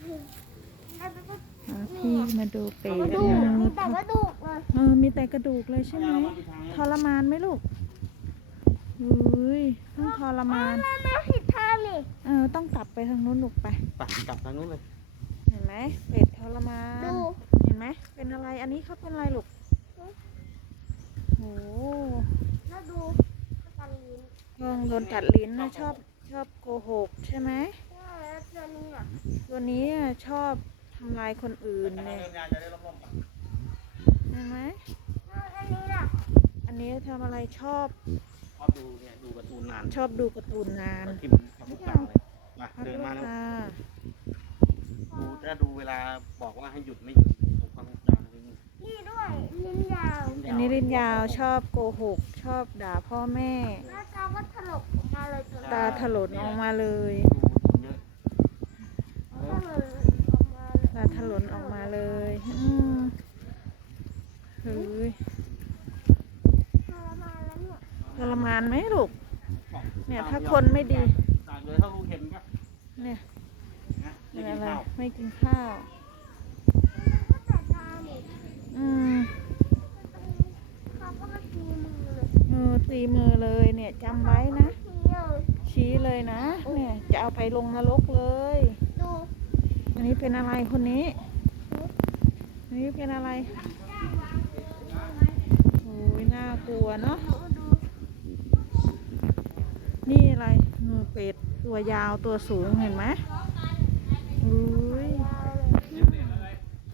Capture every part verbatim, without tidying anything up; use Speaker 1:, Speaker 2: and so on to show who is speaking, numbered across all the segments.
Speaker 1: พี่มาดูเป็ด
Speaker 2: กระดูกมีแต่กระดูกเลย
Speaker 1: เออมีแต่กระดูกเลยใช่ไหมทรมานไหมลูกอุ้ยต้องทรมาน
Speaker 2: มามาผิดทางนี่
Speaker 1: เออต้องกลับไปทางนู้นลูกไป
Speaker 3: ไปกลับทางนู้นเลย
Speaker 1: เห็นไหมเป็ดทรมาน
Speaker 2: ดู
Speaker 1: เห็นไหมเป็นอะไรอันนี้เขาเป็นอะไรลูกโอ้
Speaker 2: แล้วดูกันลิ้น
Speaker 1: เพิ่งโดนกัดลิ้นนะชอบชอบโกหกใช่ไหม
Speaker 2: แล้วตัวนี้อ่ะ
Speaker 1: ตัวนี้อะชอบทำลายคนอื่นเนี่ยเห็นไหม
Speaker 2: แล้วอันนี้ล่ะ
Speaker 1: อันนี้ทำอะไรชอบ
Speaker 3: ชอบดูเนี่ยดูการ์ตูนนาน
Speaker 1: ชอบดูการ์ตูนนาน
Speaker 3: ทิมทำทุกอย่างเลยมาเดินมาแล้ว
Speaker 1: ค่ะ
Speaker 3: ดูถ้าดูเวลาบอกว่าให้หยุดไม่หยุดดูความยาวนิดนึง
Speaker 2: นี่ด้วยลิ้นยาว
Speaker 1: อันนี้ลิ้นยาวชอบโกหก ชอบด่าพ่อแม่
Speaker 2: แล้วตาก็ถลกออกมาเลยตัว
Speaker 1: ตาถลนออกมาเลย
Speaker 3: ดูเยอะ
Speaker 2: ถลนออกมาเลย
Speaker 1: ตาถลนออกมาเลยอืมเฮ้ย
Speaker 2: ทรมานแล้วเนี่ย
Speaker 1: ทรมานไหมลูกเนี่ยถ้าคนไม่ดี
Speaker 3: ตากเลยถ้าลูกเห็นก็
Speaker 1: เนี่ย
Speaker 3: นะ
Speaker 1: เป็
Speaker 3: ไม่
Speaker 1: น
Speaker 3: กิ
Speaker 1: อะไร
Speaker 3: นข้าว
Speaker 1: ไม่กินข้าว
Speaker 2: ก็แต่ตาเนี่ย
Speaker 1: อืม
Speaker 2: เขาก็มาตีมือเลย
Speaker 1: เออตีมือเลยเนี่ยจำไว้นะ
Speaker 2: ทีเลย
Speaker 1: ชี้เลยนะ เนี่ยจะเอาไปลงนรกเลย
Speaker 2: ดู
Speaker 1: อันนี้เป็นอะไรคนนี้ อันนี้เป็นอะไรโอ้ยน่ากลัวเนาะ
Speaker 2: ดู
Speaker 1: นี่อะไรงูเป็ดตัวยาวตัวสูงเห็นไหมอุ้ย
Speaker 2: ยาวเลย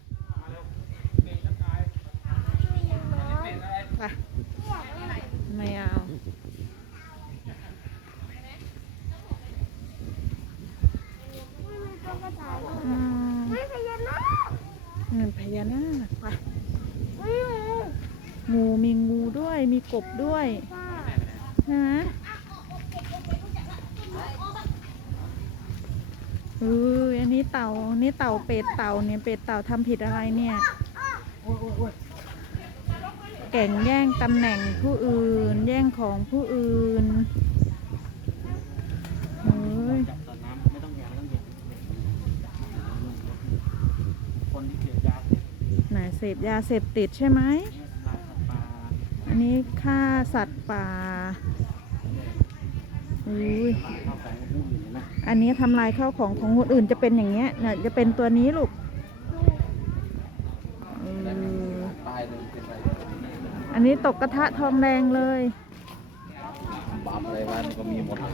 Speaker 1: ไป
Speaker 2: อยากเล่น
Speaker 1: ไม่เอา
Speaker 2: ไม่มีตัวกระต่ายด้วย
Speaker 1: อืม
Speaker 2: ไม่พยานาค
Speaker 1: เงินพญานาคไป
Speaker 2: ไม่มี
Speaker 1: งูมีงูด้วยมีกบด้วย
Speaker 2: ป้า
Speaker 1: นะเอออันนี้เต่าอันนี้เต่าเป็ดเต่าเนี่ยเป็ดเต่าทำผิดอะไรเนี่ยแก่งแย่งตำแหน่งผู้อื่น แย่งของผู้อื่นเฮ้ย
Speaker 3: จับตอนน้ำไม่ต้องแย่ไม่ต้องแย่คนที่เสพยาเสพติด
Speaker 1: ไหนเสพยาเสพติดใช่ไหม
Speaker 3: เนี่ยทำลายสัตว์ป่า
Speaker 1: อันนี้ฆ่าสัตว์ป่าอุ้ย
Speaker 3: ทำลายข้าวของผู้อื่นเห็นไหม
Speaker 1: อันนี้ทำลายข้าวของของคนอื่นจะเป็นอย่างเงี้ยน่ะจะเป็นตัวนี้ลูกเออ
Speaker 3: ตายเลยเป็นไร
Speaker 1: อันนี้ตกกระทะทองแดงเลย
Speaker 3: บาปอะไรวะมันก็มีหมด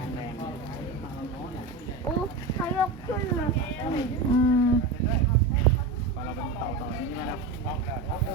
Speaker 2: โอ้เขายกขึ้นมา
Speaker 1: อืม